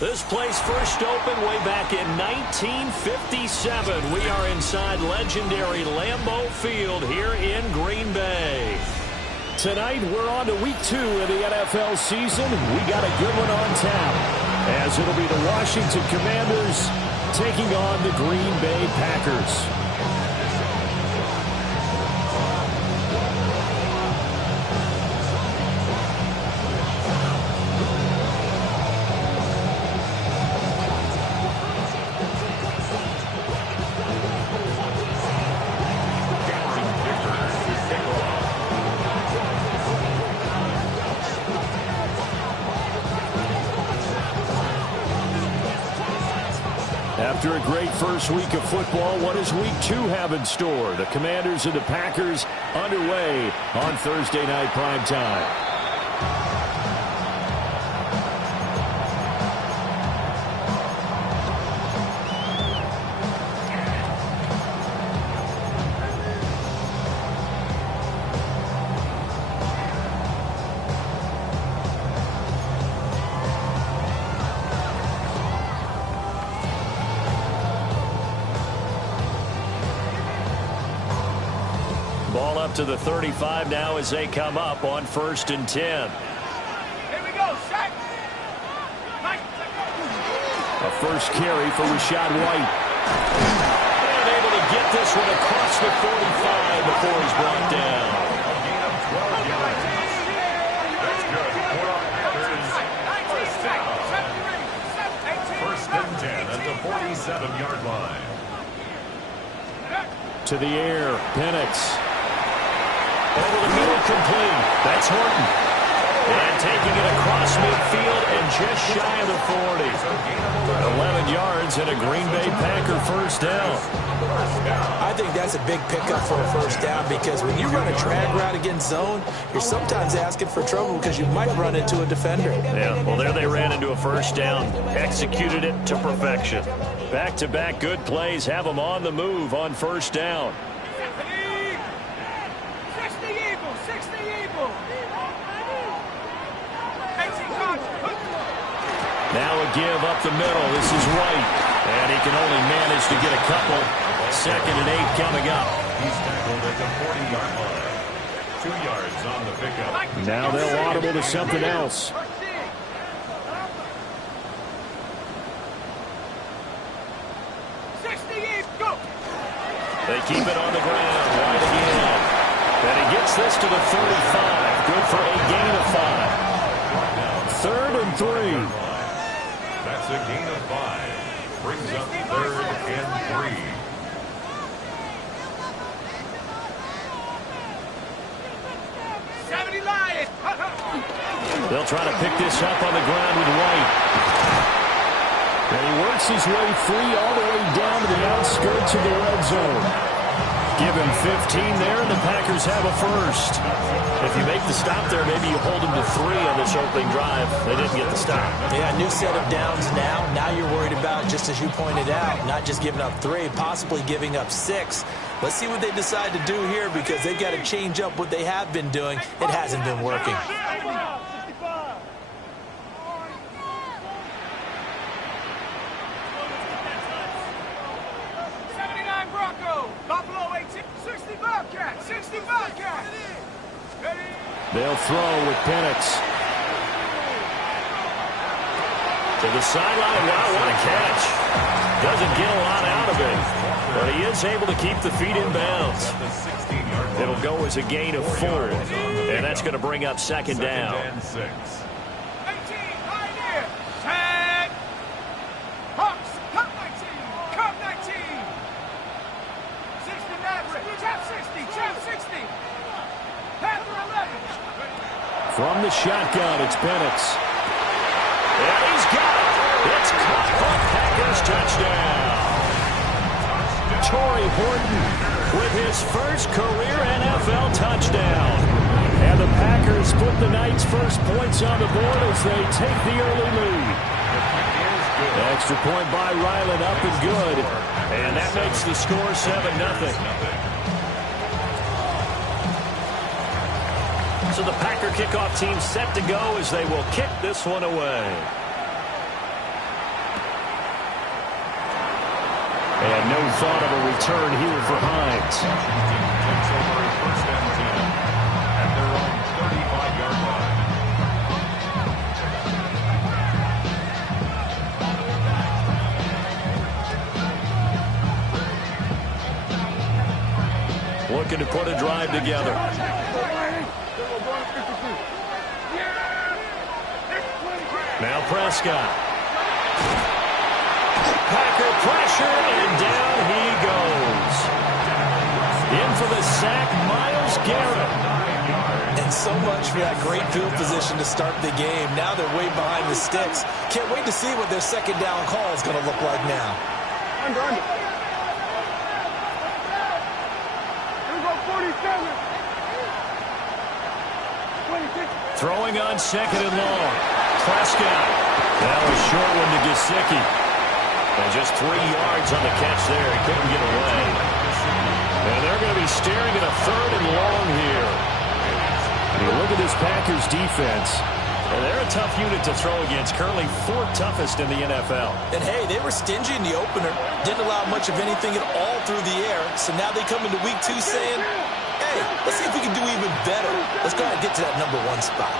This place first opened way back in 1957. We are inside legendary Lambeau Field here in Green Bay. Tonight, we're on to week 2 of the NFL season. We got a good one on tap, as it'll be the Washington Commanders taking on the Green Bay Packers. After a great first week of football, what does week 2 have in store? The Commanders and the Packers underway on Thursday night primetime. Ball up to the 35 now as they come up on 1st and 10. Here we go, set. A first carry for Rachaad White. And able to get this one across the 45 before he's brought down. A gain of 12 yards. That's good. First and 10 at the 47-yard line. To the air, Penix. Over the middle, complete. That's Horton. And taking it across midfield and just shy of the 40. 11 yards and a Green Bay Packer first down. I think that's a big pickup for a first down, because when you run a drag route against zone, you're sometimes asking for trouble because you might run into a defender. Yeah, well, there they ran into a first down. Executed it to perfection. Back-to-back good plays have them on the move on first down. Now a give up the middle. This is White. And he can only manage to get a couple. 2nd and 8 coming up. He's tackled at the 40-yard line. 2 yards on the pickup. Now they'll audible to something else. They keep it on the ground. White again. And he gets this to the 35. Good for a gain of 5. 3rd and 3. That's a gain of 5. Brings up 3rd and 3. They'll try to pick this up on the ground with White. And he works his way free all the way down to the outskirts of the red zone. Give him 15 there, and the Packers have a first. If you make the stop there, maybe you hold them to 3 on this opening drive. They didn't get the stop. Yeah, new set of downs now. Now you're worried about, just as you pointed out, not just giving up 3, possibly giving up 6. Let's see what they decide to do here, because they've got to change up what they have been doing. It hasn't been working. They'll throw with Penix. To the sideline. Wow, what a catch. Doesn't get a lot out of it, but he is able to keep the feet in bounds. It'll go as a gain of 4, and that's going to bring up 2nd down. 6. From the shotgun, it's Penix. And he's got it. It's caught for Packers touchdown. Torrey Horton with his first career NFL touchdown. And the Packers put the night's first points on the board as they take the early lead. Extra point by Ryland, up and good. And that makes the score 7-0. So the Packer kickoff team set to go as they will kick this one away. thought of a return here for Hines. Takes over a 1st and 10. And they're on 35-yard line. Looking to put a drive together. Now Prescott. Packer pressure, and down he goes. In for the sack, Myles Garrett. And so much for that great field position to start the game. Now they're way behind the sticks. Can't wait to see what their second down call is going to look like now. Under. Here we go, 47. 26. Throwing on 2nd and long. Prescott. That was short one to Gesicki. And just 3 yards on the catch there. He couldn't get away. And they're going to be staring at a 3rd and long here. And you look at this Packers defense. And they're a tough unit to throw against. Currently 4th toughest in the NFL. And hey, they were stingy in the opener. Didn't allow much of anything at all through the air. So now they come into week 2 saying, hey, let's see if we can do even better. Let's go ahead and get to that number 1 spot.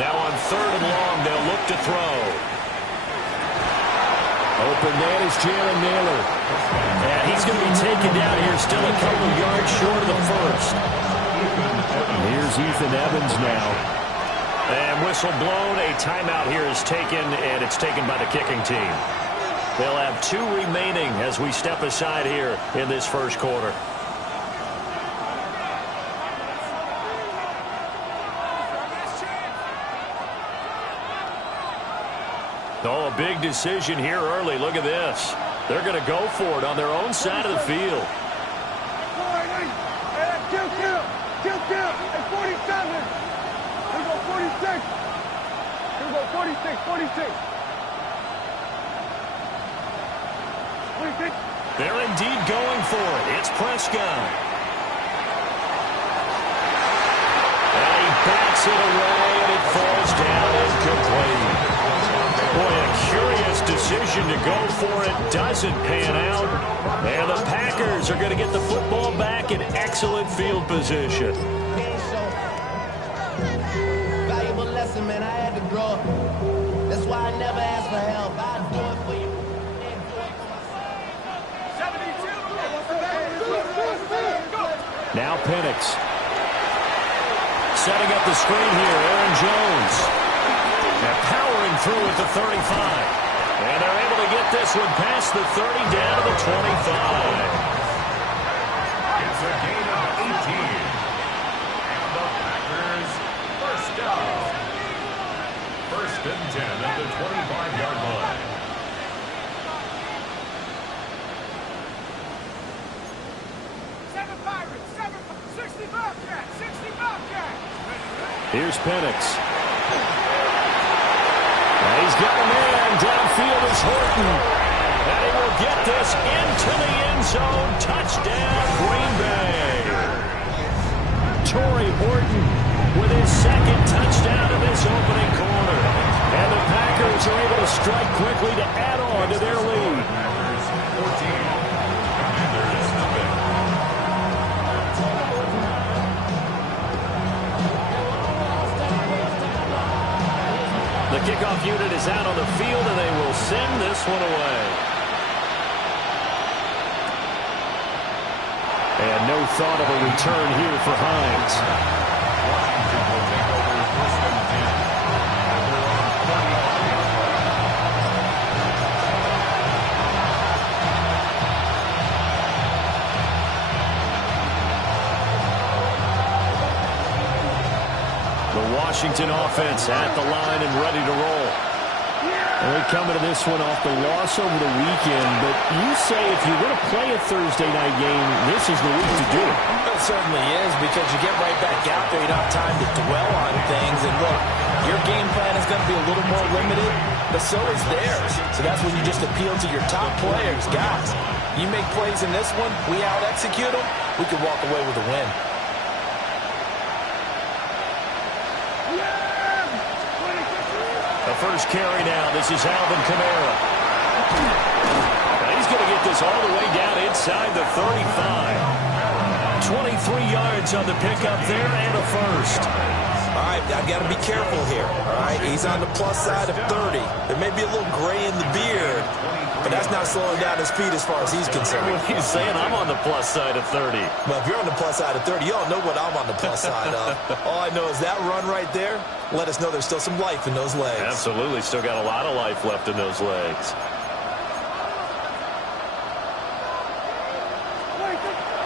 Now on 3rd and long, they'll look to throw. Open man is Jalen Naylor. And he's going to be taken down here, still a couple yards short of the 1st. Here's Ethan Evans now. And whistle blown, a timeout here is taken, and it's taken by the kicking team. They'll have 2 remaining as we step aside here in this 1st quarter. Oh, a big decision here early. Look at this. They're going to go for it on their own side of the field. Kill. At 47. Here we go, 46. Here we go, 46. 26. They're indeed going for it. It's Prescott. And he backs it away, and it falls down incomplete. Boy, a curious decision to go for it. Doesn't pan out. And the Packers are going to get the football back in excellent field position. Valuable lesson, man. I had to grow up. That's why I never ask for help. I do it for you. 72. Now Penix. Setting up the screen here, Aaron Jones. Now powering through at the 35. And they're able to get this one past the 30 down to the 25. It's a gain of 18. And the Packers, 1st down. 1st and 10 at the 25-yard line. Here's Penix. He's got a man. Downfield is Horton. And he will get this into the end zone. Touchdown, Green Bay. Torrey Horton with his 2nd touchdown of this opening quarter. And the Packers are able to strike quickly to add on to their lead. 14. Commanders nothing. The kickoff unit is out on the field, and they will send this one away. And no thought of a return here for Hines. Washington will take over 1st and 10. And they're on 35-yard line. The Washington offense at the line and ready to roll. And we come into this one off the loss over the weekend, but you say if you're going to play a Thursday night game, this is the week to do it. It certainly is, because you get right back out there. You don't have time to dwell on things. And look, your game plan is going to be a little more limited, but so is theirs. So that's when you just appeal to your top players. Guys, you make plays in this one, we out-execute them, we can walk away with a win. The first carry now. This is Alvin Kamara. And he's going to get this all the way down inside the 35. 23 yards on the pickup there and a first. All right, I've got to be careful here. All right, he's on the plus side of 30. There may be a little gray in the beard, but that's not slowing down his speed as far as he's concerned. What are you saying? I'm on the plus side of 30. Well, if you're on the plus side of 30, you all know what I'm on the plus side of. All I know is that run right there let us know there's still some life in those legs. Absolutely. Still got a lot of life left in those legs.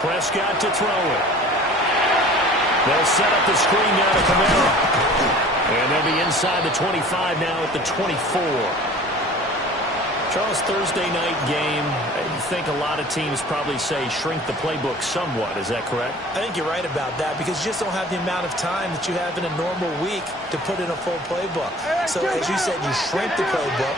Prescott to throw it. They'll set up the screen now to Kamara. And they'll be inside the 25 now at the 24. Charles, Thursday night game, I think a lot of teams probably say shrink the playbook somewhat. Is that correct? I think you're right about that because you just don't have the amount of time that you have in a normal week to put in a full playbook. So, as you said, you shrink the playbook.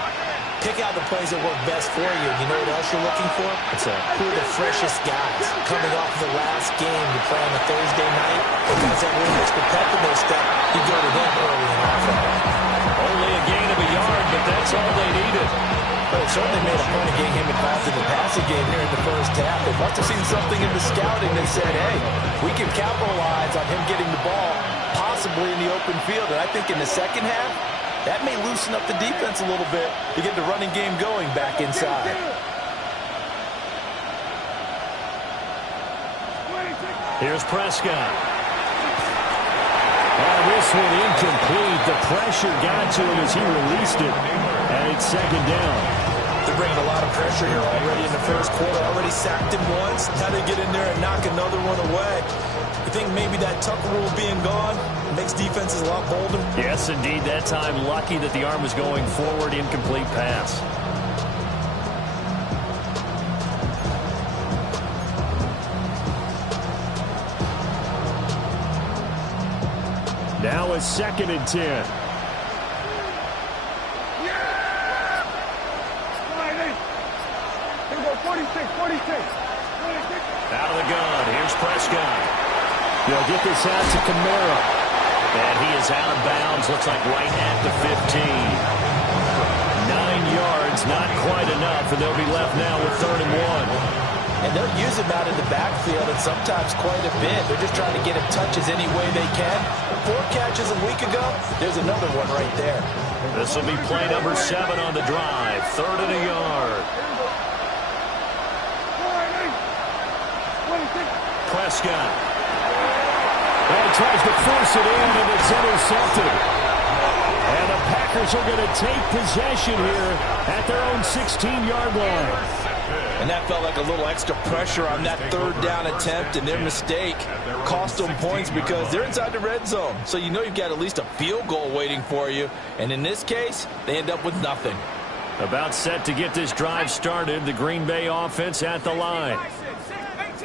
Pick out the plays that work best for you. You know what else you're looking for? What's that? Who are the freshest guys coming off the last game to play on a Thursday night? The guys that really push the pep in their step, you go to them early in offense. Only a gain of a yard, but that's all they needed. But it certainly made a point of getting him involved in the passing game here in the first half. They must have seen something in the scouting that said, hey, we can capitalize on him getting the ball possibly in the open field. And I think in the second half, that may loosen up the defense a little bit to get the running game going back inside. Here's Prescott. Oh, this one incomplete. The pressure got to him as he released it. And it's second down. They're bringing a lot of pressure here already in the first quarter. Already sacked him once. How to get in there and knock another one away. You think maybe that tuck rule being gone makes defenses a lot bolder? Yes, indeed. That time, lucky that the arm was going forward. Incomplete pass. Now a 2nd and 10. Out of the gun. Here's Prescott. They'll get this out to Kamara. And he is out of bounds. Looks like right at the 15. 9 yards, not quite enough. And they'll be left now with 3rd and 1. And they'll use him out in the backfield and sometimes quite a bit. They're just trying to get him touches any way they can. 4 catches a week ago. There's another one right there. This will be play number 7 on the drive. 3rd and a yard. Prescott. And tries to force it in, and it's intercepted. And the Packers are going to take possession here at their own 16-yard line. And that felt like a little extra pressure on that 3rd down attempt, and their mistake cost them points because they're inside the red zone. So you know you've got at least a field goal waiting for you. And in this case, they end up with nothing. About set to get this drive started. The Green Bay offense at the line.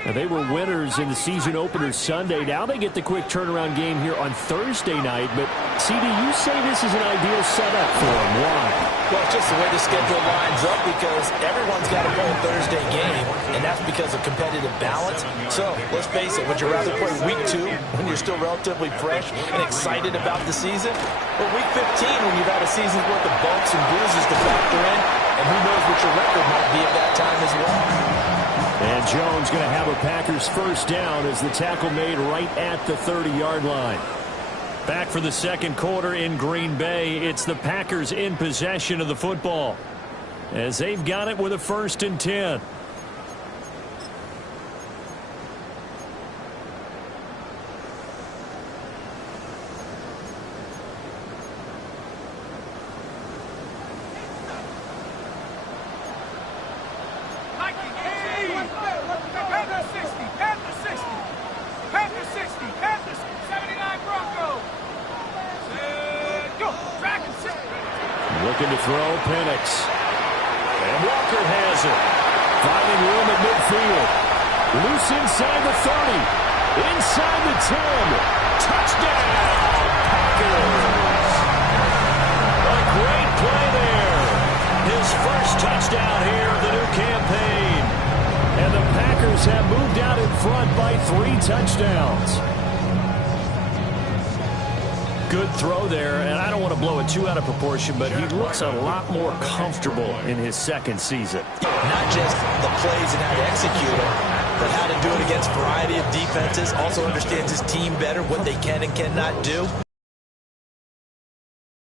Now, they were winners in the season opener Sunday. Now they get the quick turnaround game here on Thursday night. But, CD, you say this is an ideal setup for them. Why? Well, it's just the way the schedule lines up because everyone's got to play a Thursday game, and that's because of competitive balance. So, let's face it, would you rather play week 2 when you're still relatively fresh and excited about the season? Or week 15 when you've had a season's worth of bumps and bruises to factor in, and who knows what your record might be at that time as well. And Jones going to have a Packers first down as the tackle made right at the 30-yard line. Back for the second quarter in Green Bay. It's the Packers in possession of the football as they've got it with a 1st and 10. Looking to throw, Penix. And Walker has it. Finding room at midfield. Loose inside the 30. Inside the 10. Touchdown, Packers. A great play there. His first touchdown here of the new campaign. And the Packers have moved out in front by 3 touchdowns. Good throw there, and I don't want to blow it too out of proportion, but he looks a lot more comfortable in his second season. Not just the plays and how to execute it, but how to do it against a variety of defenses. Also understands his team better, what they can and cannot do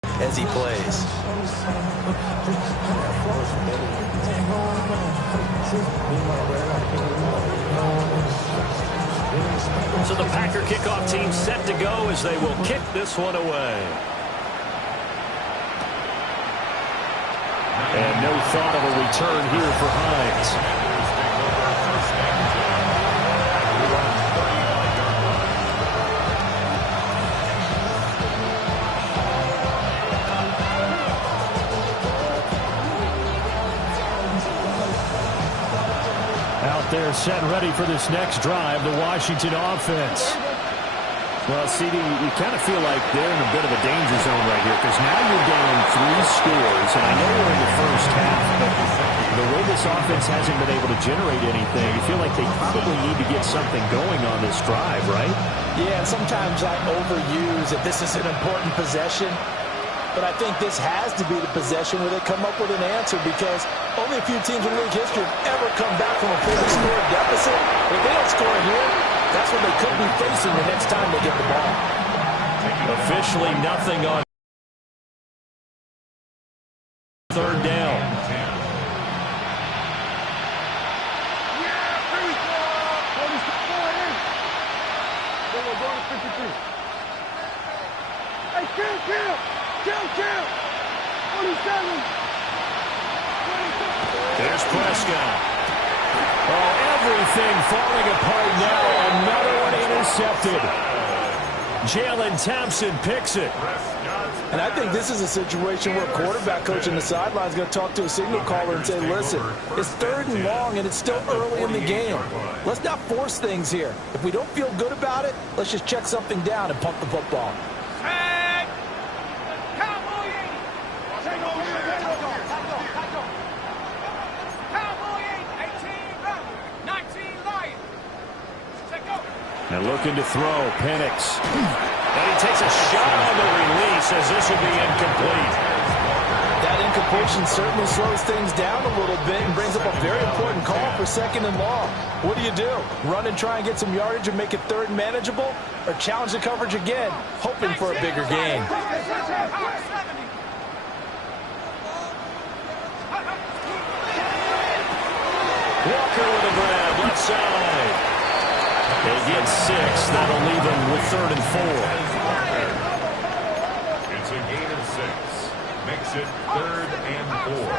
as he plays. So the Packer kickoff team set to go as they will kick this one away. And no thought of a return here for Hines. Out there set ready for this next drive, the Washington offense. Well, CD, you kind of feel like they're in a bit of a danger zone right here because now you're down 3 scores, and I know we're in the first half, but the way this offense hasn't been able to generate anything, you feel like they probably need to get something going on this drive, right? Yeah, and sometimes I overuse that this is an important possession, but I think this has to be the possession where they come up with an answer because only a few teams in league history have ever come back from a 40-score deficit. If they don't score here, that's what they could be facing the next time they get the ball. Officially nothing on third down. Hey, kill! 47! There's Prescott. Oh, everything falling apart now. Another one intercepted. Jalen Thompson picks it. And I think this is a situation where a quarterback coach on the sideline is going to talk to a signal caller and say, listen, it's 3rd and long and it's still early in the game. Let's not force things here. If we don't feel good about it, let's just check something down and pump the football. And looking to throw, Penix. And he takes a shot on the release as this will be incomplete. That incompletion certainly slows things down a little bit and brings up a very important call for 2nd and long. What do? Run and try and get some yardage and make it 3rd and manageable? Or challenge the coverage again, hoping for a bigger gain? Walker with a grab, left side. They get 6. That'll leave them with 3rd and 4. It's a gain of 6. Makes it 3rd and 4.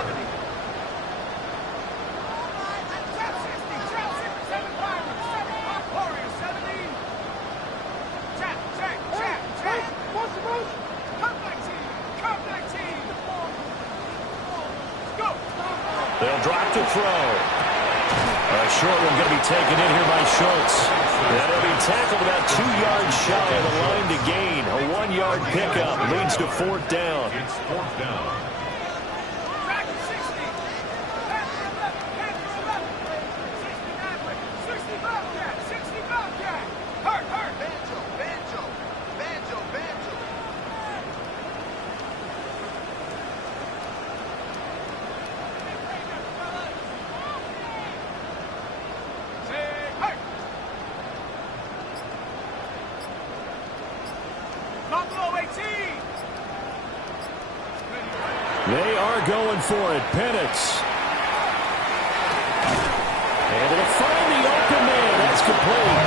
They'll drop to throw. A short one going to be taken in here by Schultz. That'll be tackled about 2 yards shy of the line to gain. A 1-yard pickup leads to 4th down. It's 4th down. They are going for it. Penix. Able to find the open man. That's complete.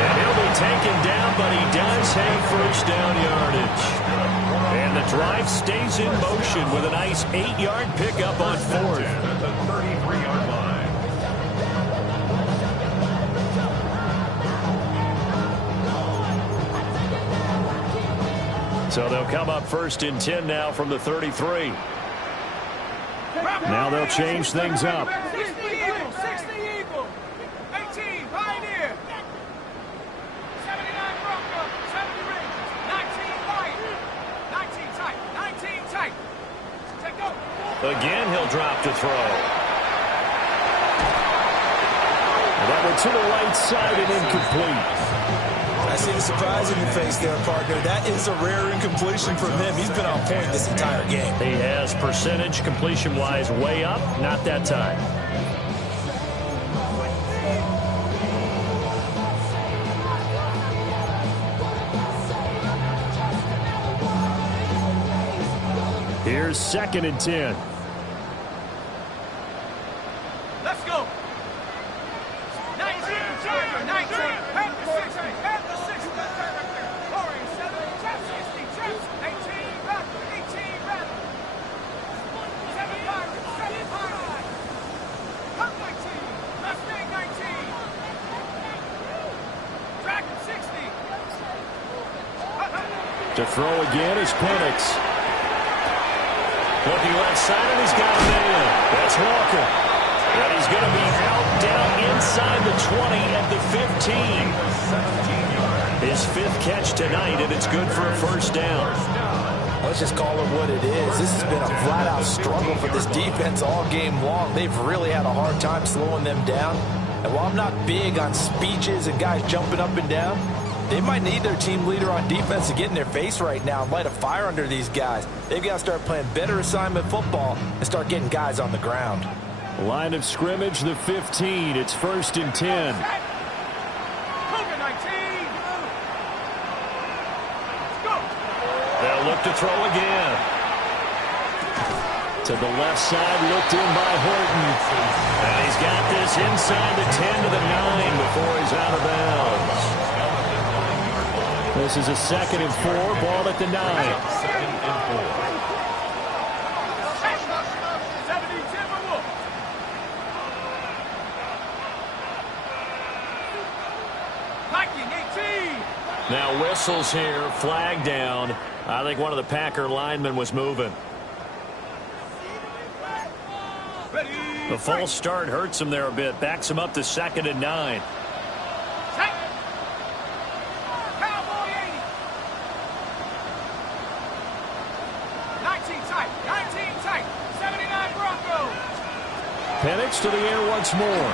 And he'll be taken down, but he does have 1st down yardage. And the drive stays in motion with a nice 8-yard pickup on 4th. At the 33-yard line. So they'll come up 1st and 10 now from the 33. Now they'll change things up. 60 Eagle. 18 Pioneer. 79 Bronco. 70 Rangers. 19 Lion. 19 tight. 19 tight. Take go. Again, he'll drop to throw. That one to the right side and incomplete. I see see the surprise in your face there, partner. That is a rare incompletion from him. He's been on point this entire game. He has percentage completion-wise way up, not that time. Here's 2nd and 10. Let's go. 19, 19, half the 60, half the 60. Corey, 7, trap 60, traps, 18, back, 18, back. 7, 5, 7, 5. Cup 19, Mustang 19. Dragon 60. To throw again is Penix. Looking left side, and he's got a man. That's Walker. And he's going to be out down inside the 20 at the 15. His 5th catch tonight, and it's good for a first down. Let's just call it what it is. This has been a flat-out struggle for this defense all game long. They've really had a hard time slowing them down. And while I'm not big on speeches and guys jumping up and down, they might need their team leader on defense to get in their face right now and light a fire under these guys. They've got to start playing better assignment football and start getting guys on the ground. Line of scrimmage, the 15. It's 1st and 10. They'll look to throw again. To the left side, looked in by Horton. And he's got this inside the 10 to the 9 before he's out of bounds. This is a 2nd and 4, ball at the 9. 2nd and 4. Now whistles here, flag down. I think one of the Packer linemen was moving. The false start hurts him there a bit. Backs him up to 2nd and 9. Penix to the air once more.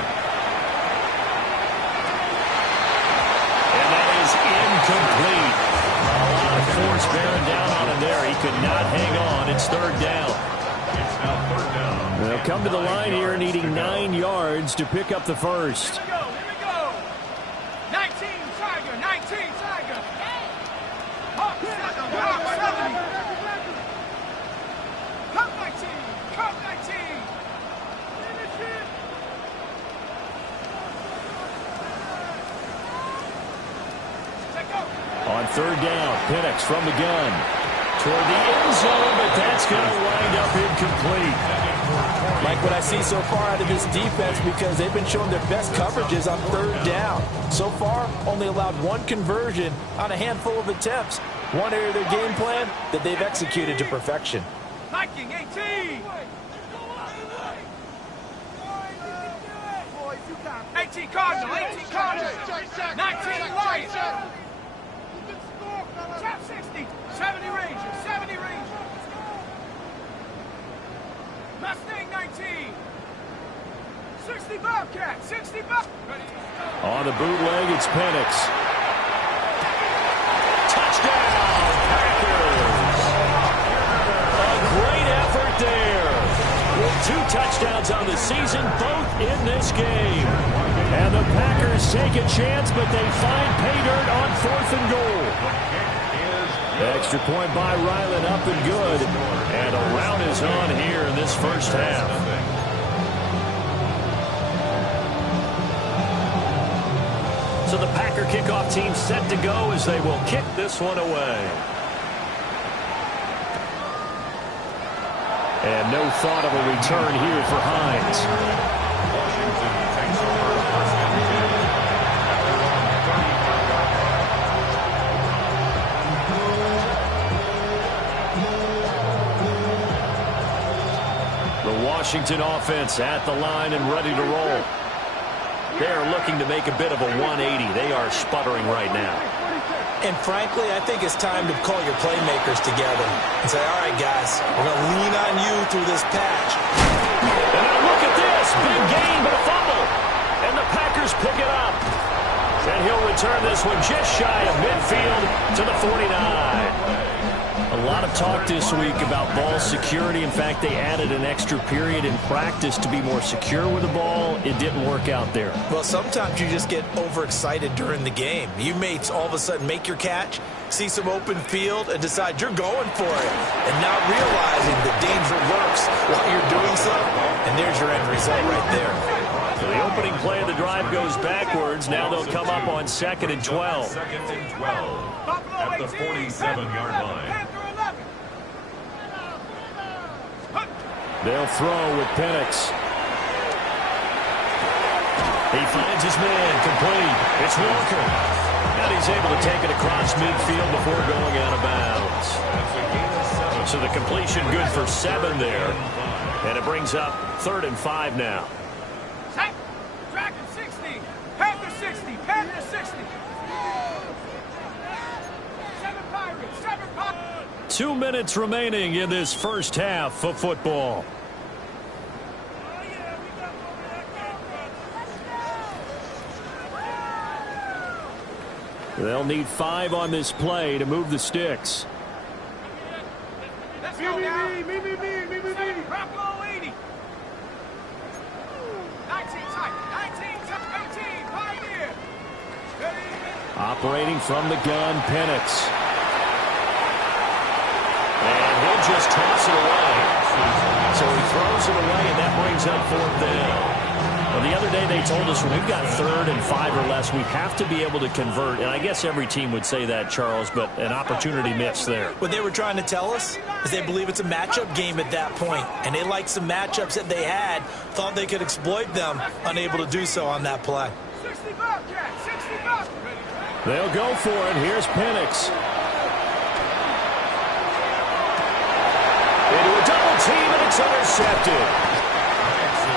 And that is incomplete. A lot of force bearing down on him there. He could not hang on. It's 3rd down. It's now 3rd down. They'll come to the line here needing 9 yards to pick up the first. Here we go. 19 Tiger, 19 Tiger. Hawk 70. Cup 19, Cup 19. On 3rd down, Penix from the gun. Toward the end zone, but that's going to wind up incomplete. Like what I see so far out of this defense, because they've been showing their best coverages on 3rd down. So far, only allowed 1 conversion on a handful of attempts. One area of their game plan that they've executed to perfection. Viking 18. 18 Cardinal, 18 Cardinal. 19 Lions. Trap 60, 70 Ranger, 70 Ranger. Mustang 19. 60 Bobcat, 60 Bobcat. On the bootleg, it's Penix. Touchdown, Packers. A great effort there. With 2 touchdowns on the season, both in this game. And the Packers take a chance, but they find pay dirt on 4th and goal. Extra point by Ryland, up and good. And a rout is on here in this first half. So the Packer kickoff team set to go as they will kick this one away. And no thought of a return here for Hines. Washington takes over 1st and 10. The Washington offense at the line and ready to roll. They're looking to make a bit of a 180. They are sputtering right now. And frankly, I think it's time to call your playmakers together and say, all right, guys, we're going to lean on you through this patch. And now look at this. Big gain, but a fumble. And the Packers pick it up. And he'll return this one just shy of midfield to the 49. A lot of talk this week about ball security. In fact, they added an extra period in practice to be more secure with the ball. It didn't work out there. Well, sometimes you just get overexcited during the game. You may all of a sudden make your catch, see some open field, and decide you're going for it, and not realizing the danger lurks while you're doing so. And there's your end result right there. So the opening play of the drive goes backwards. Now they'll come up on 2nd and 12. Second and 12 at the 47-yard line. They'll throw with Penix. He finds his man, complete. It's Walker. And he's able to take it across midfield before going out of bounds. So the completion good for 7 there. And it brings up 3rd and 5 now. Dragon 60. Panther 60. Panther 60. 7 Pirates. 7 Pirates. 2 minutes remaining in this first half of football. They'll need 5 on this play to move the sticks. Let's go now. Me. Rock low 80. 19 tight. 18 Pioneer. Operating from the gun, Penix. And he'll just toss it away. So he throws it away, and that brings up 4th down. Well, the other day they told us when we've got 3rd and 5 or less, we have to be able to convert. And I guess every team would say that, Charles, but an opportunity missed there. What they were trying to tell us is they believe it's a matchup game at that point, and they liked some matchups that they had, thought they could exploit them, unable to do so on that play. 60 Bobcat. 60 Bobcat. They'll go for it. Here's Penix. Into a double team, and it's intercepted.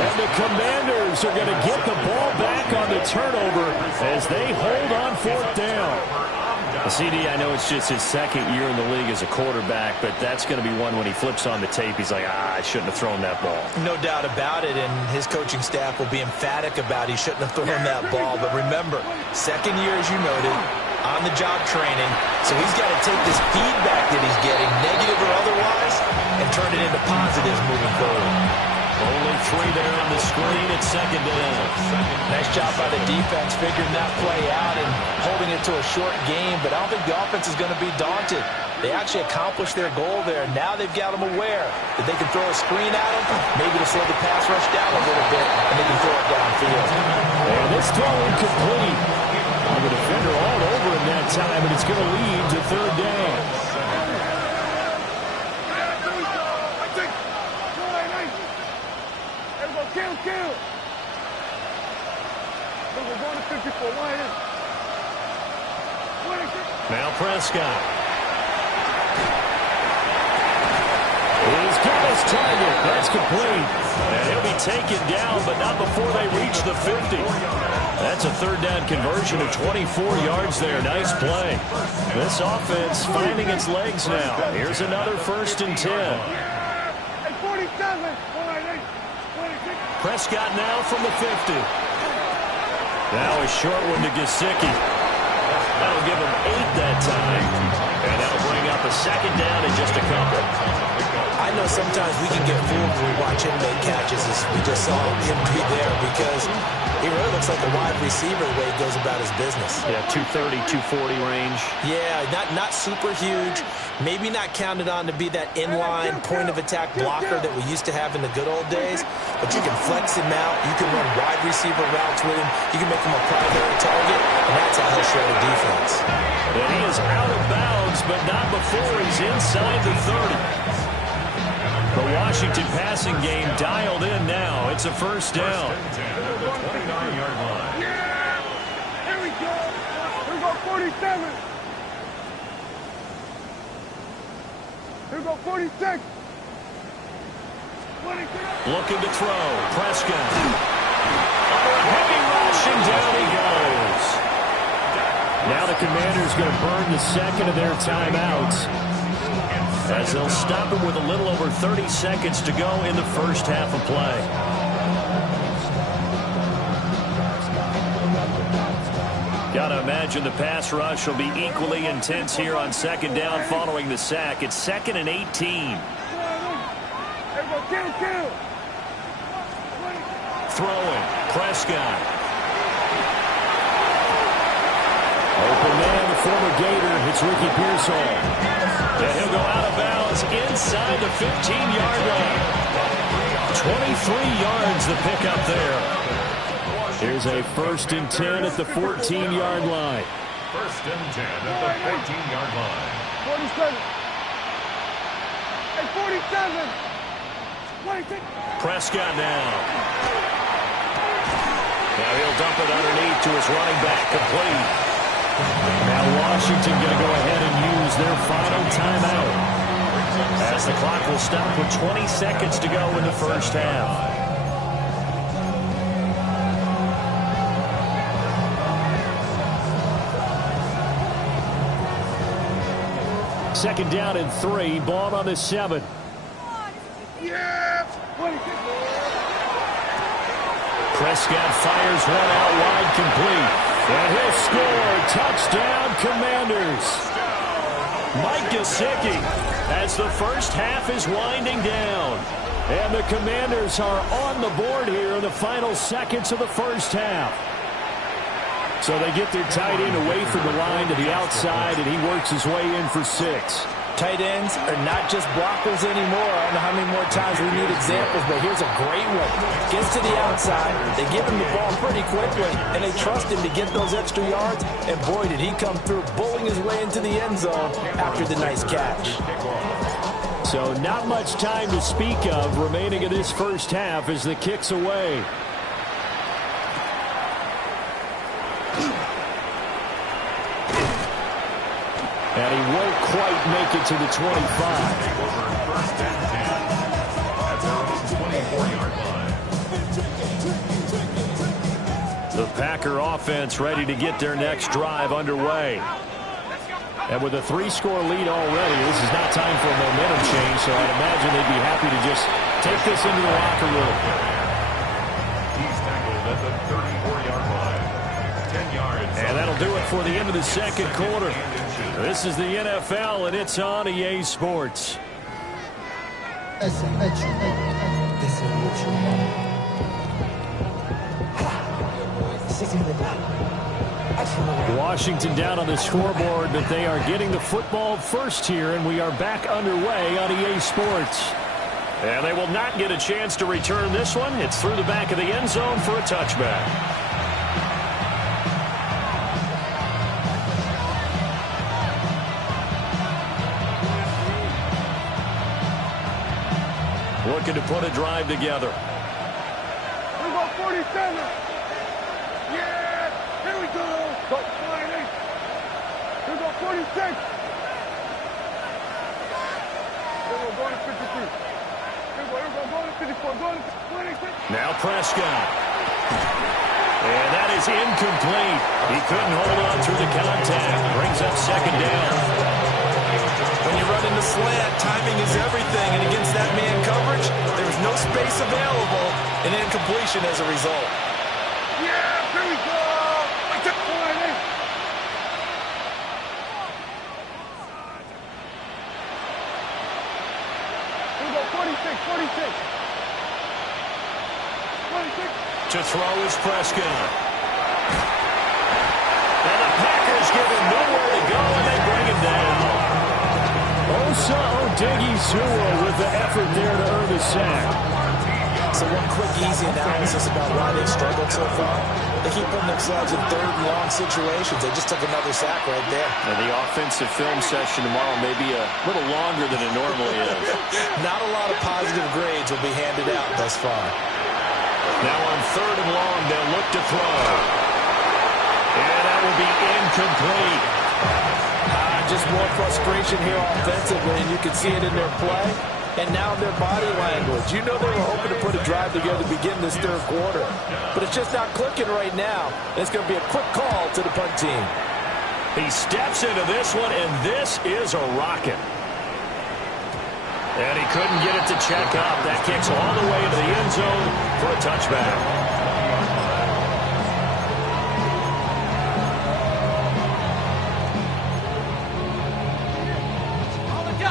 And the Commanders are going to get the ball back on the turnover as they hold on 4th down. CD, I know it's just his 2nd year in the league as a quarterback, but that's going to be one when he flips on the tape. He's like, I shouldn't have thrown that ball. No doubt about it, and his coaching staff will be emphatic about he shouldn't have thrown that ball. But remember, 2nd year, as you noted, on-the-job training, so he's got to take this feedback that he's getting, negative or otherwise, and turn it into positives moving forward. Only 3 there on the screen at 2nd down. Nice job by the defense figuring that play out and holding it to a short game, but I don't think the offense is going to be daunted. They actually accomplished their goal there. Now they've got them aware that they can throw a screen at them, maybe to slow the pass rush down a little bit, and they can throw it downfield. And this throw incomplete. The defender all over him that time, and it's going to lead to 3rd down. Kill. We're going to 54. Now Prescott. He's got his target. That's complete. And he'll be taken down, but not before they reach the 50. That's a 3rd down conversion of 24 yards there. Nice play. This offense finding its legs now. Here's another 1st and 10. Prescott now from the 50. Now a short one to Gesicki. That'll give him 8 that time. And that'll bring up a 2nd down in just a couple. I know sometimes we can get fooled when we watch him make catches, as we just saw him be there, because he really looks like a wide receiver the way he goes about his business. Yeah, 230, 240 range. Yeah, not super huge. Maybe not counted on to be that inline point-of-attack blocker that we used to have in the good old days, but you can flex him out. You can run wide receiver routes with him. You can make him a primary target, and that's how he'll shred a defense. And he is out of bounds, but not before he's inside the 30. The Washington passing game dialed in now. It's a 1st down. The 29-yard line. Yeah! Here we go. Here we go, 47. Here we go, 46. Looking to throw. Prescott. Under a heavy rush, and down he goes. Now the Commanders going to burn the 2nd of their timeouts, as they'll stop him with a little over 30 seconds to go in the first half of play. Gotta imagine the pass rush will be equally intense here on second down following the sack. It's 2nd and 18. Throwing. Prescott. Open man, the former Gator. It's Ricky Pearsall. And he'll go out of bounds inside the 15-yard line. 23 yards the pickup there. Here's a 1st and 10 at the 14-yard line. 1st and 10 at the 14-yard line. 47. Prescott now. Now he'll dump it underneath to his running back, complete. Now Washington going to go ahead and use their final timeout. As the clock will stop with 20 seconds to go in the first half. Second down and 3. Ball on the 7. Prescott fires one out wide, complete. And he'll score. Touchdown, Commanders. Mike Gesicki as the first half is winding down. And the Commanders are on the board here in the final seconds of the first half. So they get their tight end away from the line to the outside, and he works his way in for 6. Tight ends are not just blockers anymore. I don't know how many more times we need examples, but here's a great one. Gets to the outside, they give him the ball pretty quickly, and they trust him to get those extra yards. And boy, did he come through, bowling his way into the end zone after the nice catch. So not much time to speak of remaining in this first half as the kick's away. And he won't quite make it to the 25. First and 10 at their own 24-yard line. The Packer offense ready to get their next drive underway. And with a 3-score lead already, this is not time for a momentum change, so I'd imagine they'd be happy to just take this into the locker room. He's tackled at the 34-yard line. 10 yards. And that'll do it for the end of the second quarter. This is the NFL, and it's on EA Sports. Washington down on the scoreboard, but they are getting the football first here, and we are back underway on EA Sports. And they will not get a chance to return this one. It's through the back of the end zone for a touchback. Looking to put a drive together. We go 47. Yeah, here we go. Go 28. We go 46. We're going to 53. We're going to 54. Going to 26. Now Prescott. And that is incomplete. He couldn't hold on through the contact. Brings up second down. When you run into slant, timing is everything, and against that man coverage, there's no space available, and incompletion as a result. Yeah, here we go. We took 28. We go 46, 46. 26. To throw is Prescott. And the Packers give him nowhere to go, and they bring him down. Osa Odighizuwa with the effort there to earn the sack. So one quick, easy analysis about why they've struggled so far. They keep putting themselves in third and long situations. They just took another sack right there. And the offensive film session tomorrow may be a little longer than it normally is. Not a lot of positive grades will be handed out thus far. Now on third and long, they'll look to throw. And that will be incomplete. Just more frustration here offensively, and you can see it in their play and now their body language. You know they were hoping to put a drive together to begin this third quarter, but it's just not clicking right now. It's going to be a quick call to the punt team. He steps into this one, and this is a rocket. And he couldn't get it to check up. That kicks all the way into the end zone for a touchback.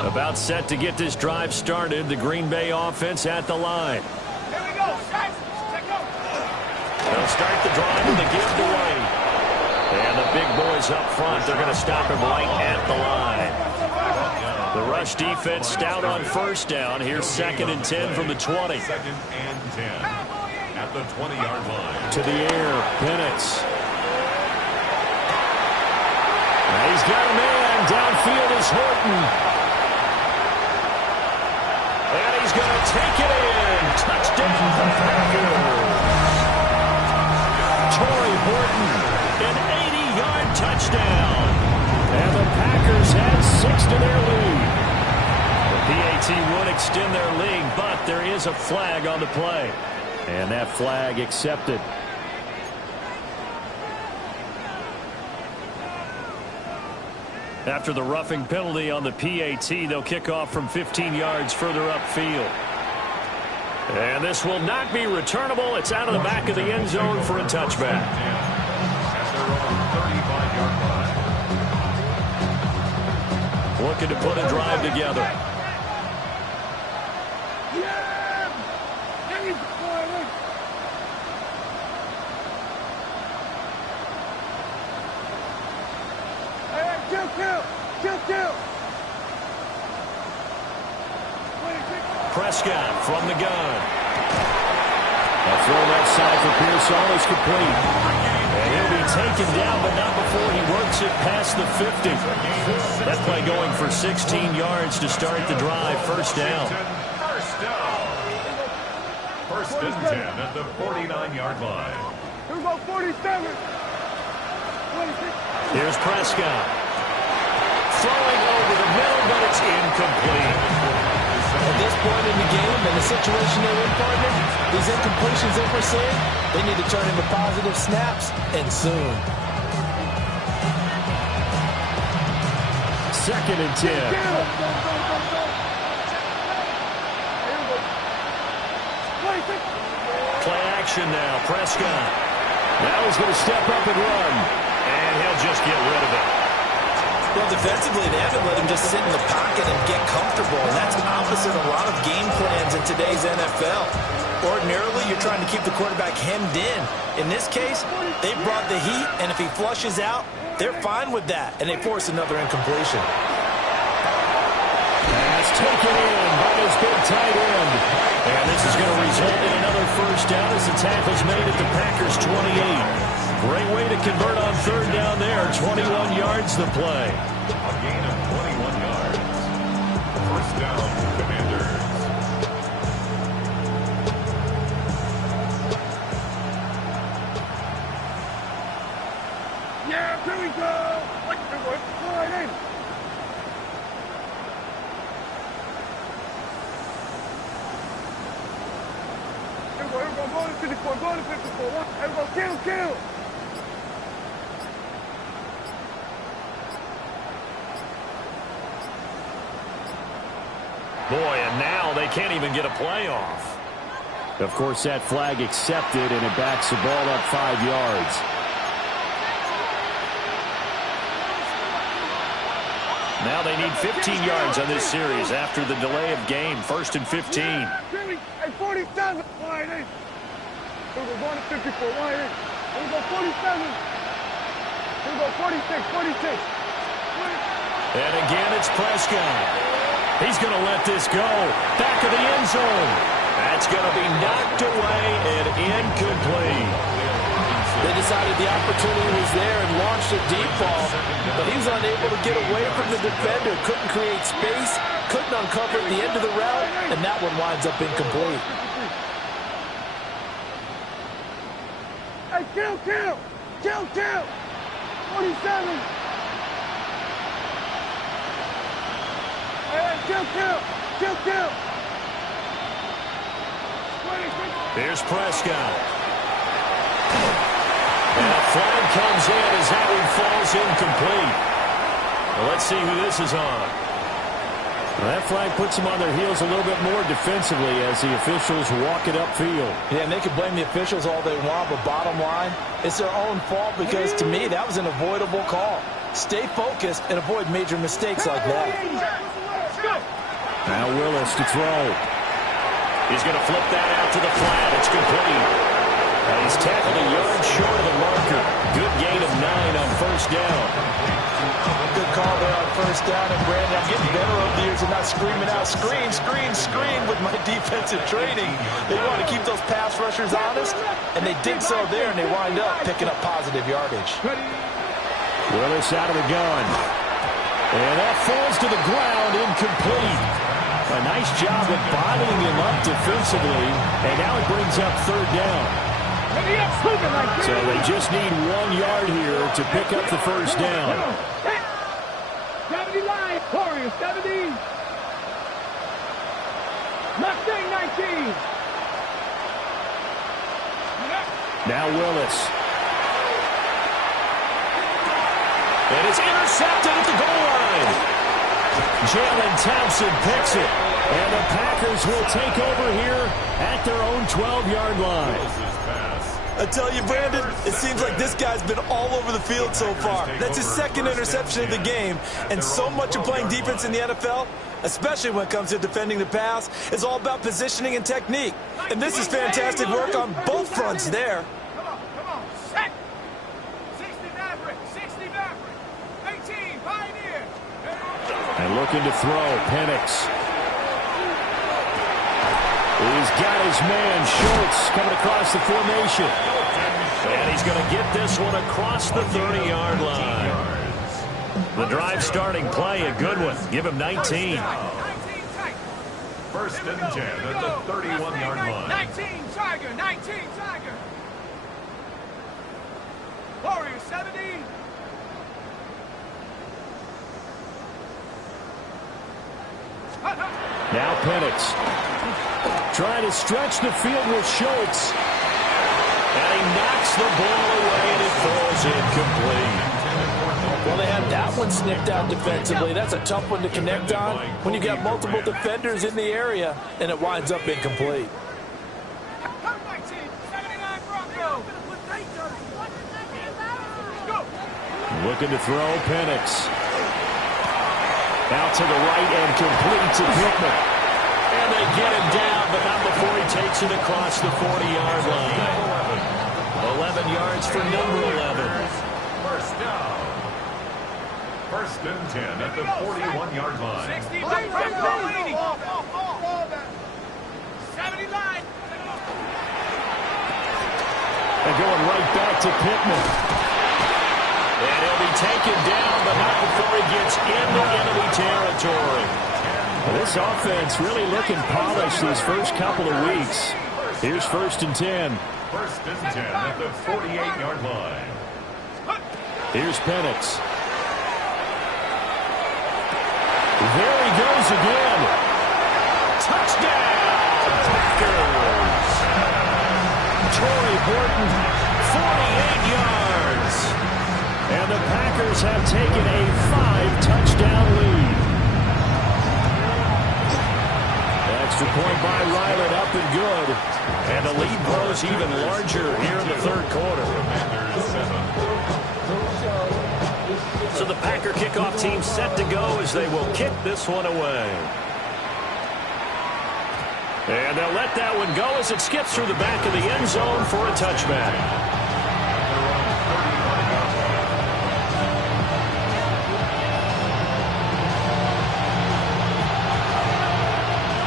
About set to get this drive started. The Green Bay offense at the line. Here we go. Guys, check go. They'll start the drive with the give to White. And the big boys up front, they're going to stop him right at the line. The rush defense stout on first down. Here's 2nd and 10 from the 20. 2nd and 10 at the 20-yard line. To the air, Penix. He's got a man. Downfield is Horton. And he's going to take it in. Touchdown, Packers. Torrey Horton, an 80-yard touchdown. And the Packers had 6 to their lead. The PAT would extend their lead, but there is a flag on the play. And that flag accepted. After the roughing penalty on the PAT, they'll kick off from 15 yards further upfield. And this will not be returnable. It's out of the back of the end zone for a touchback. At their own 35-yard line. Looking to put a drive together. Prescott from the gun. A throw left side for Pearsall is complete. And he'll be taken down, but not before he works it past the 50. That play going for 16 yards to start the drive. First down. First and 10 at the 49-yard line. Here we go, 47. Here's Prescott. Throwing over the middle, but it's incomplete. At this point in the game, in the situation they're in, partner, these incompletions that we're seeing, they need to turn into positive snaps, and soon. 2nd and 10. Play action now. Prescott. Now he's going to step up and run. And he'll just get rid of it. Well, defensively, they haven't let him just sit in the pocket and get comfortable, and that's opposite a lot of game plans in today's NFL. Ordinarily, you're trying to keep the quarterback hemmed in. In this case, they brought the heat, and if he flushes out, they're fine with that, and they force another incompletion. Pass taken in by his big tight end. And this is going to result in another first down as the tackle's made at the Packers' 28. Great way to convert on third down there. 21 yards the play. A gain of 21 yards. First down, Commanders. Yeah, here we go. Like it was Friday. Here we go, go to 54, go to 54. Here we go, kill. Boy, and now they can't even get a playoff. Of course, that flag accepted, and it backs the ball up 5 yards. Now they need 15 yards on this series after the delay of game. 1st and 15. Hey, 47. Line in. Here we go, going to 54. Line in. Here we go, 47. Here we go, 46. And again, it's Prescott. He's going to let this go. Back of the end zone. That's going to be knocked away and incomplete. They decided the opportunity was there and launched a deep ball, but he was unable to get away from the defender, couldn't create space, couldn't uncover the end of the route, and that one winds up incomplete. Hey, kill. 47. Hey, kill. Here's Prescott. And a flag comes in as that one falls incomplete. Well, let's see who this is on. Well, that flag puts them on their heels a little bit more defensively as the officials walk it upfield. Yeah, and they can blame the officials all they want, but bottom line, it's their own fault because, to me, that was an avoidable call. Stay focused and avoid major mistakes like that. Now Willis to throw. He's going to flip that out to the flat. It's complete. And he's tackled a yard short of the marker. Good gain of 9 on first down. Good call there on first down. And Brandon, I'm getting better over the years and not screaming out, screen, screen, screen with my defensive training. They want to keep those pass rushers honest, and they did so there, and they wind up picking up positive yardage. Willis out of the gun. And that falls to the ground, incomplete. A nice job of bottling him up defensively, and now it brings up third down. So they just need 1 yard here to pick up the first down. 70 line, Warriors, 70. Mustang 19. Now Willis. And it's intercepted at the goal line. Jalen Thompson picks it. And the Packers will take over here at their own 12-yard line. I tell you, Brandon, it seems like this guy's been all over the field so far. That's his second interception of the game. And so much of playing defense in the NFL, especially when it comes to defending the pass, is all about positioning and technique. And this is fantastic work on both fronts there. Come on, set. 60 Maverick, 60 Maverick. 18, Pioneer. And looking to throw, Penix. He's got his man, Schultz, coming across the formation. And he's going to get this one across the 30-yard line. The drive starting play, a good one. Give him 19. First and 10 at the 31-yard line. 19 Tiger, 19 Tiger. Warriors, 70. Now Penix. Trying to stretch the field with Schultz. And he knocks the ball away, and it falls incomplete. Well, they had that one snipped out defensively. That's a tough one to connect on when you got multiple defenders in the area, and it winds up incomplete. Looking to throw, Penix. Out to the right and complete to Pittman. And they get him down, but not before he takes it across the 40-yard line. 11 yards for number 11. First down. First and 10 at the 41-yard line. 70 line. And going right back to Pittman. And he'll be taken down, but not before he gets into enemy territory. This offense really looking polished these first couple of weeks. Here's first and 10. First and 10 at the 48-yard line. Here's Penix. There he goes again. Touchdown, Packers. Torrey Horton, 48 yards. And the Packers have taken a 5-touchdown lead. Extra point by Ryland, up and good. And the lead grows even larger here in the third quarter. So the Packer kickoff team set to go as they will kick this one away. And they'll let that one go as it skips through the back of the end zone for a touchback.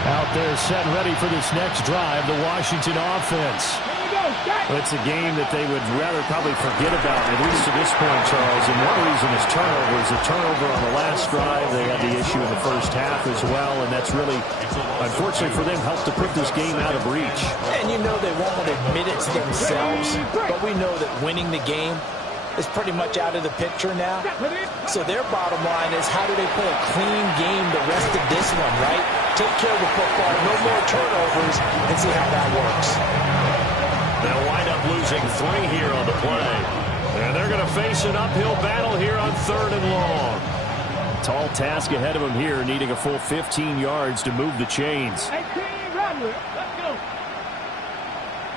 Out there set and ready for this next drive, the Washington offense. It's a game that they would rather probably forget about, at least to this point, Charles. And one reason is turnovers. A turnover on the last drive. They had the issue in the first half as well, and that's really, unfortunately for them, helped to put this game out of reach. And you know they won't admit it to themselves, but we know that winning the game is pretty much out of the picture now. So their bottom line is, how do they play a clean game the rest of this one, right? Take care of the football, no more turnovers, and see how that works. They'll wind up losing 3 here on the play. And they're going to face an uphill battle here on 3rd and long. Tall task ahead of them here, needing a full 15 yards to move the chains. 18 Rattler, let's go.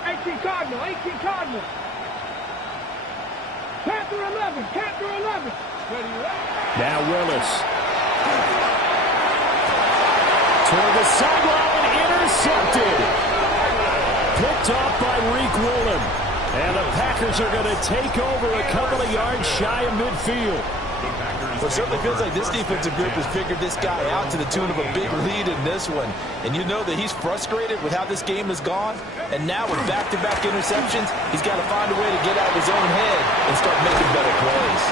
18 Cardinal, 18 Cardinal. Panther 11, Panther 11. Ready, Now Willis. Toward the sideline, intercepted. Picked off by Reek Woolen. And the Packers are going to take over a couple of yards shy of midfield. Well, it certainly feels like this defensive group has figured this guy out to the tune of a big lead in this one. And you know that he's frustrated with how this game has gone. And now with back-to-back interceptions, he's got to find a way to get out of his own head and start making better plays.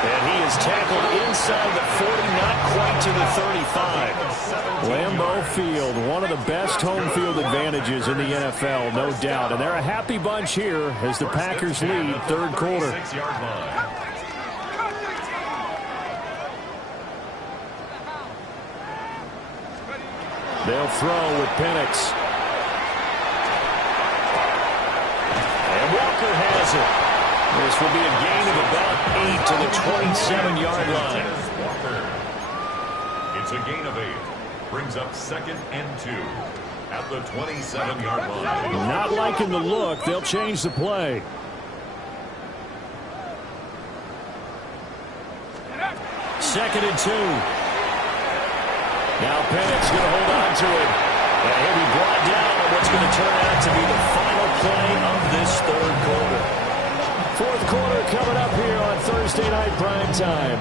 And he is tackled inside the 40, not quite to the 35. Lambeau Field, one of the best home field advantages in the NFL, no doubt. And they're a happy bunch here as the Packers lead third quarter. They'll throw with Penix. And Walker has it. This will be a gain of about 8 to the 27-yard line. It's a gain of 8. Brings up 2nd and 2 at the 27-yard line. Not liking the look. They'll change the play. Second and 2. Now Penix going to hold on to it. And he'll be brought down on what's going to turn out to be the final play of this third quarter. Fourth quarter coming up here on Thursday Night Primetime.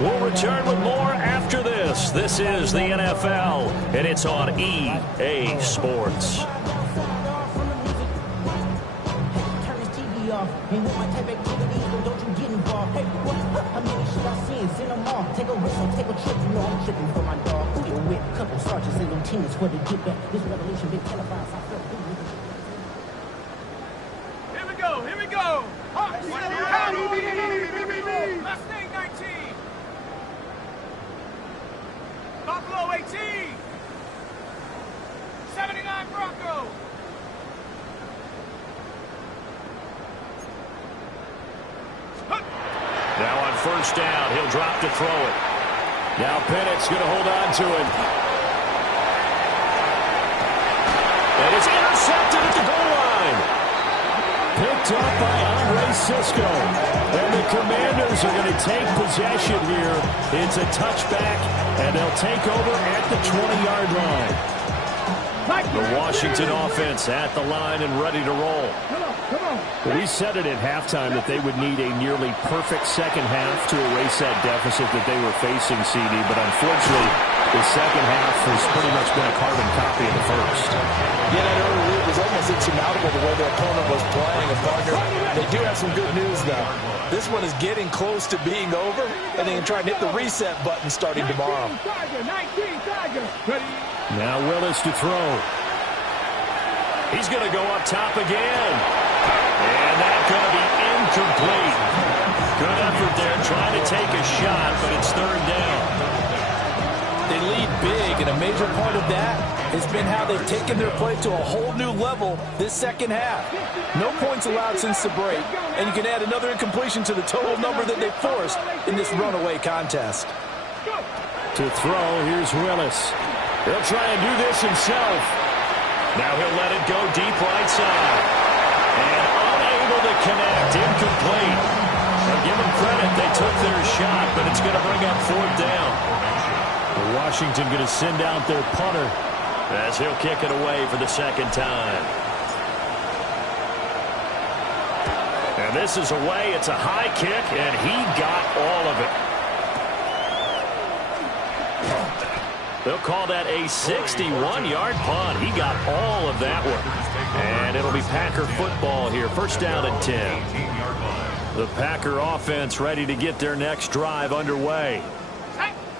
We'll return with more after this. This is the NFL, and it's on EA Sports. Take a whistle, take a trip, you know I'm tripping for my dog. Who you with? Couple sergeants and lieutenants for the get back. This revolution been televised. I felt good. Here we go, here we go. Mustang 19. Buffalo 18. 79 Bronco. Now on first down, he'll drop to throw it. Now Penix going to hold on to it. And it's intercepted at the goal line. Picked up by Andre Sisco. And the Commanders are going to take possession here. It's a touchback, and they'll take over at the 20-yard line. The Washington offense at the line and ready to roll. We said it at halftime that they would need a nearly perfect second half to erase that deficit that they were facing, CD. But unfortunately, the second half has pretty much been a carbon copy of the first. Yeah, that early lead was almost insurmountable the way their opponent was playing. And partner, they do have some good news now. This one is getting close to being over, and they can try and hit the reset button starting tomorrow. Now Willis to throw. He's going to go up top again. And that's going to be incomplete. Good effort there trying to take a shot, but it's third down. They lead big, and a major part of that has been how they've taken their play to a whole new level this second half. No points allowed since the break, and you can add another incompletion to the total number that they forced in this runaway contest. To throw, here's Willis. He'll try and do this himself. Now he'll let it go deep right side. And unable to connect, incomplete. Now give them credit, they took their shot, but it's going to bring up fourth down. Washington going to send out their punter as he'll kick it away for the second time. And this is away. It's a high kick, and he got all of it. They'll call that a 61-yard punt. He got all of that one. And it'll be Packer football here. First down and 10. The Packer offense ready to get their next drive underway.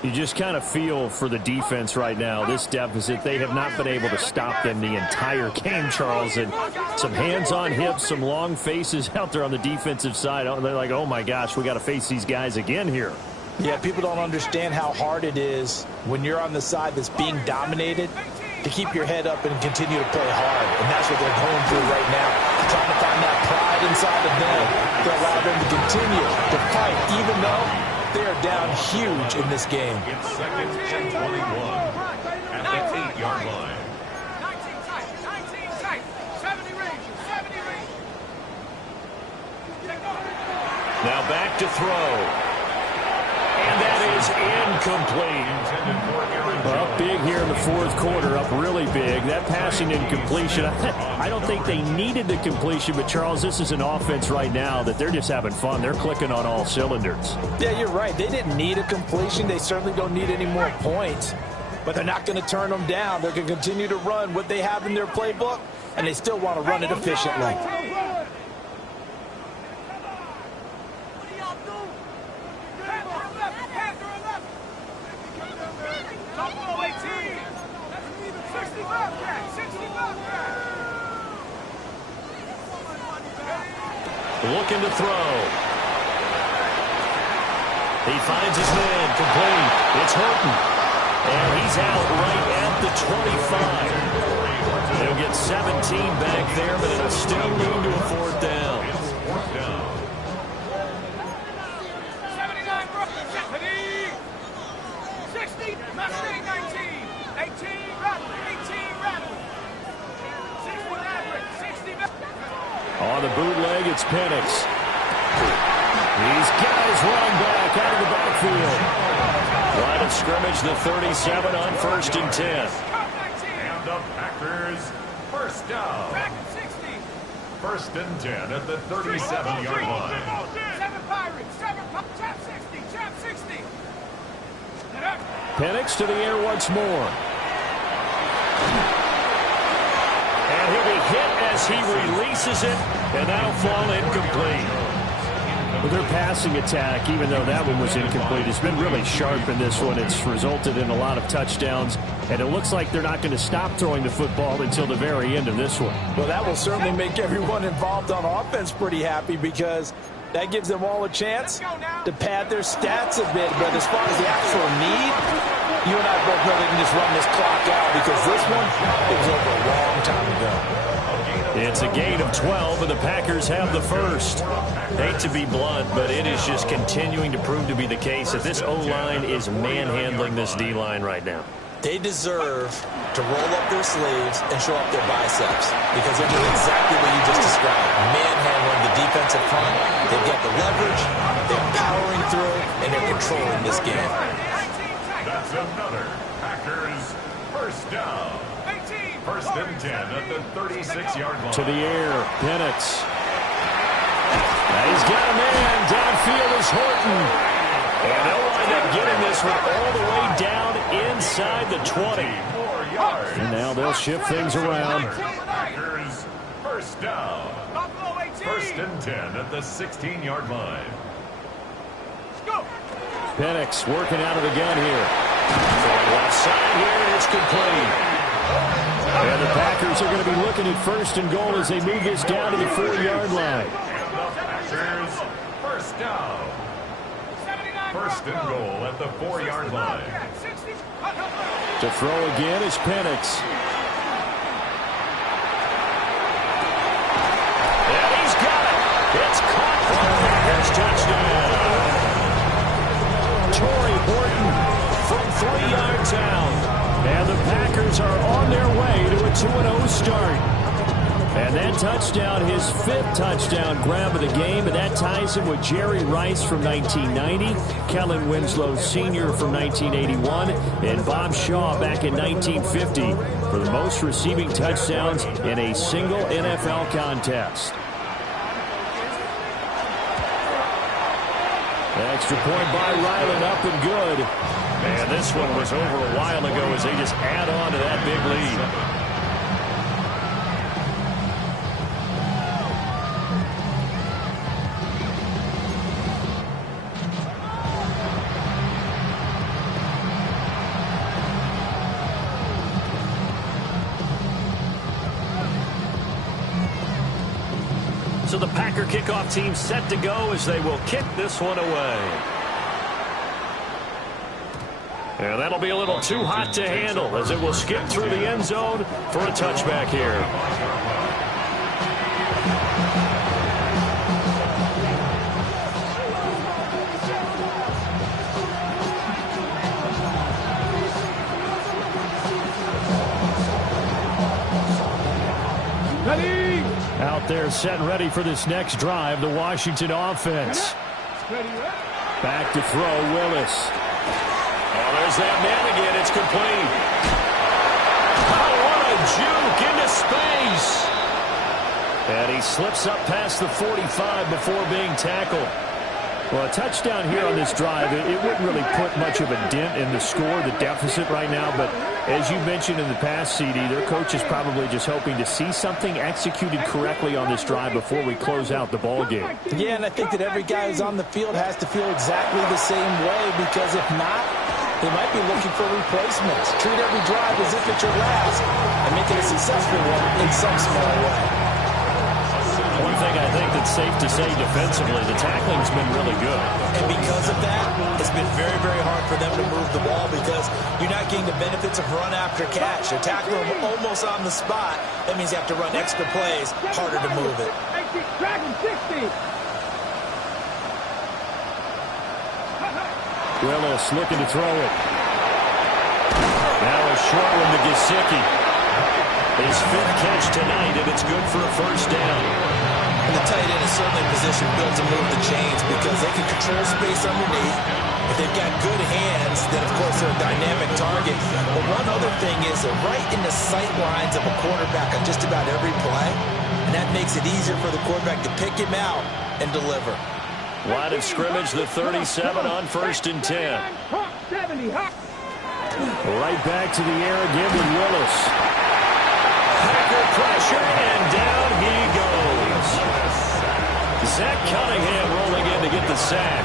You just kind of feel for the defense right now, this deficit. They have not been able to stop them the entire game, Charles. And some hands on hips, some long faces out there on the defensive side. They're like, oh, my gosh, we got to face these guys again here. Yeah, people don't understand how hard it is when you're on the side that's being dominated to keep your head up and continue to play hard. And that's what they're going through right now, trying to find that pride inside of them to allow them to continue to fight, even though they are down huge in this game. It's second and 21 at the 8-yard line. 19 tight, 70 range, 70 range. Now back to throw. And that is incomplete. Well, up big here in the fourth quarter, up really big. That passing incompletion, I don't think they needed the completion, but Charles, this is an offense right now that they're just having fun. They're clicking on all cylinders. Yeah, you're right. They didn't need a completion. They certainly don't need any more points, but they're not going to turn them down. They're going to continue to run what they have in their playbook, and they still want to run it efficiently. Looking to throw. He finds his man, complete. It's Horton. And he's out right at the 25. He'll get 17 back there, but it'll still lead to a fourth down. 79, 60, 19, 18, rattle, 18, rattle. 60 average, 60. On the bootleg, it's Penix. He's got his run back out of the backfield. Line of scrimmage, the 37 on 1st and 10. And the Packers, first down. 1st and 10 at the 37-yard line. 7 Pirates, 7 Chap 60, Chap 60. Penix to the air once more. And he'll be hit as he releases it, and that'll fall incomplete. Well, their passing attack, even though that one was incomplete, has been really sharp in this one. It's resulted in a lot of touchdowns, and it looks like they're not going to stop throwing the football until the very end of this one. Well, that will certainly make everyone involved on offense pretty happy because that gives them all a chance to pad their stats a bit. But as far as the actual need, you and I both know they can just run this clock out because this one, it was over a long time ago. It's a gain of 12, and the Packers have the first. Hate to be blunt, but it is just continuing to prove to be the case that this O-line is manhandling this D-line right now. They deserve to roll up their sleeves and show up their biceps because they're doing exactly what you just described, manhandling the defensive front. They've got the leverage, they're powering through, and they're controlling this game. That's another Packers first down. 1st and 10 at the 36-yard line. To the air, Penix. He's got a man. Downfield is Horton. And they'll wind up getting this one all the way down inside the 20. And now they'll shift things around. Packers first down. 1st and 10 at the 16-yard line. Penix working out of the gun here. Throwing left side here, and it's complete. And the Packers are going to be looking at 1st and goal as they move this down to the 4-yard line. And the Packers first down. 1st and goal at the 4-yard line. To throw again is Penix. And he's got it. It's caught for the Packers touchdown. Torrey Horton from 3 yards out. And the Packers are on their way to a 2-0 start. And that touchdown, his 5th touchdown grab of the game, and that ties him with Jerry Rice from 1990, Kellen Winslow Sr. from 1981, and Bob Shaw back in 1950 for the most receiving touchdowns in a single NFL contest. An extra point by Ryland, up and good. And this one was over a while ago as they just add on to that big lead. So the Packer kickoff team set to go as they will kick this one away. And that'll be a little too hot to handle as it will skip through the end zone for a touchback here. Out there set and ready for this next drive, the Washington offense. Back to throw, Willis. There's that man again. It's complete. Oh, what a juke into space. And he slips up past the 45 before being tackled. Well, a touchdown here on this drive, it wouldn't really put much of a dent in the score, the deficit right now. But as you mentioned in the past, CD, their coach is probably just hoping to see something executed correctly on this drive before we close out the ball game. Yeah, and I think that every guy who's on the field has to feel exactly the same way, because if not, they might be looking for replacements. Treat every drive as if it's your last and make it a successful one in some small way. One thing I think that's safe to say defensively, the tackling's been really good. And because of that, it's been very, very hard for them to move the ball because you're not getting the benefits of run after catch. They're tackling them almost on the spot. That means you have to run extra plays, harder to move it. Willis looking to throw it. Now a short one to Gesicki. His 5th catch tonight, and it's good for a first down. And the tight end is certainly in position built to move the chains because they can control space underneath. If they've got good hands, then of course they're a dynamic target. But one other thing is they're right in the sight lines of a quarterback on just about every play. And that makes it easier for the quarterback to pick him out and deliver. Line of scrimmage, the 37 on 1st and 10. Right back to the air again with Willis. Packer pressure, and down he goes. Zach Cunningham rolling in to get the sack.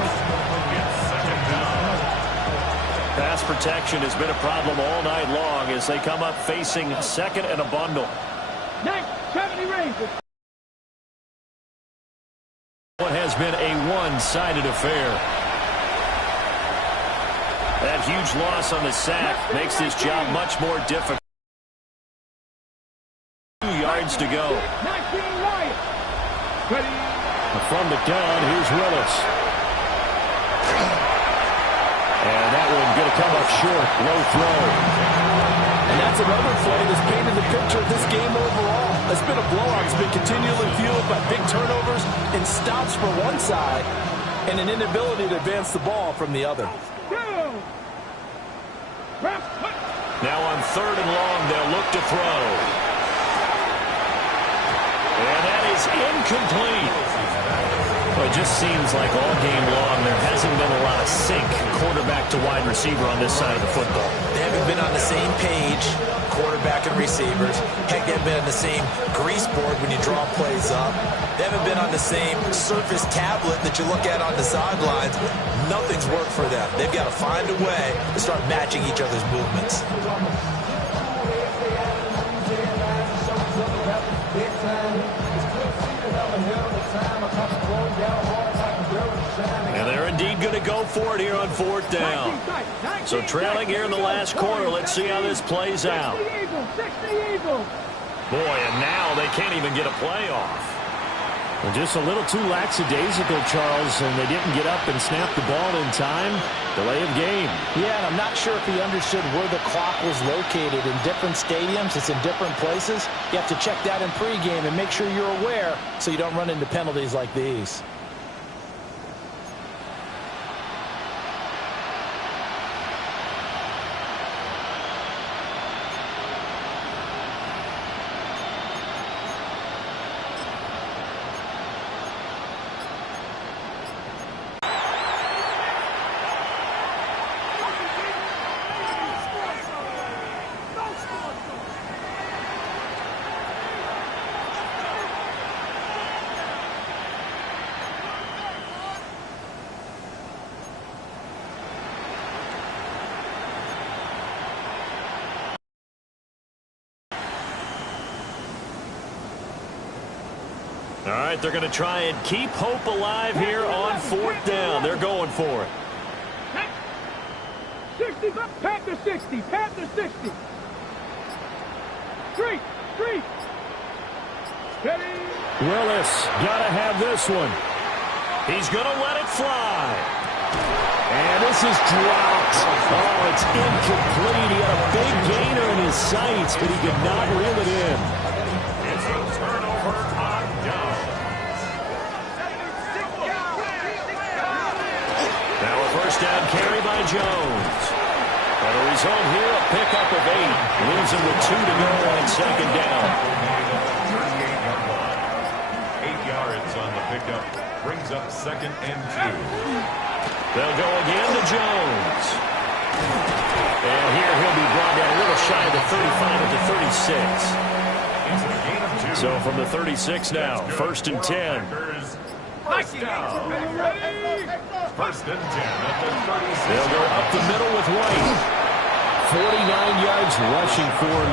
Pass protection has been a problem all night long as they come up facing 2nd and a bundle. What has been a one-sided affair. That huge loss on the sack makes this job much more difficult. 2 yards to go. From the gun, here's Willis. And that one going to come up short. Low throw. And that's another play that's painted the picture of this game overall. It's been a blowout. It's been continually fueled by big turnovers and stops for one side and an inability to advance the ball from the other. Now on 3rd and long, they'll look to throw. And that is incomplete. Well, it just seems like all game long there hasn't been a lot of sync quarterback to wide receiver on this side of the football. They haven't been on the same page, quarterback and receivers. Heck, they haven't been on the same grease board when you draw plays up. They haven't been on the same Surface tablet that you look at on the sidelines. Nothing's worked for them. They've got to find a way to start matching each other's movements. And they're indeed going to go for it here on 4th down. So trailing here in the last quarter. Let's see how this plays out. Boy, and now they can't even get a play off. Well, just a little too lackadaisical, Charles, and they didn't get up and snap the ball in time. Delay of game. Yeah, and I'm not sure if he understood where the clock was located. In different stadiums, it's in different places. You have to check that in pregame and make sure you're aware so you don't run into penalties like these. All right, they're going to try and keep hope alive here on 4th down. They're going for it. 60, Panther 60, Panther 60. Street. Steady. Willis, got to have this one. He's going to let it fly. And this is dropped. Oh, it's incomplete. He had a big gainer in his sights, but he could not reel it in. It's a turnover on down. Now a first down carry by Jones. And the result here, a pickup of 8. Leaves him with 2 to go on second down. 38-yard line. 8 yards on the pickup. Brings up 2nd and 2. They'll go again to Jones. And here he'll be brought down a little shy of the 35 at the 36. It's a gain of 2. So from the 36 now, 1st and 10. First down. 1st and 10 at the 36. They'll go up the middle with White. 49 yards rushing for him.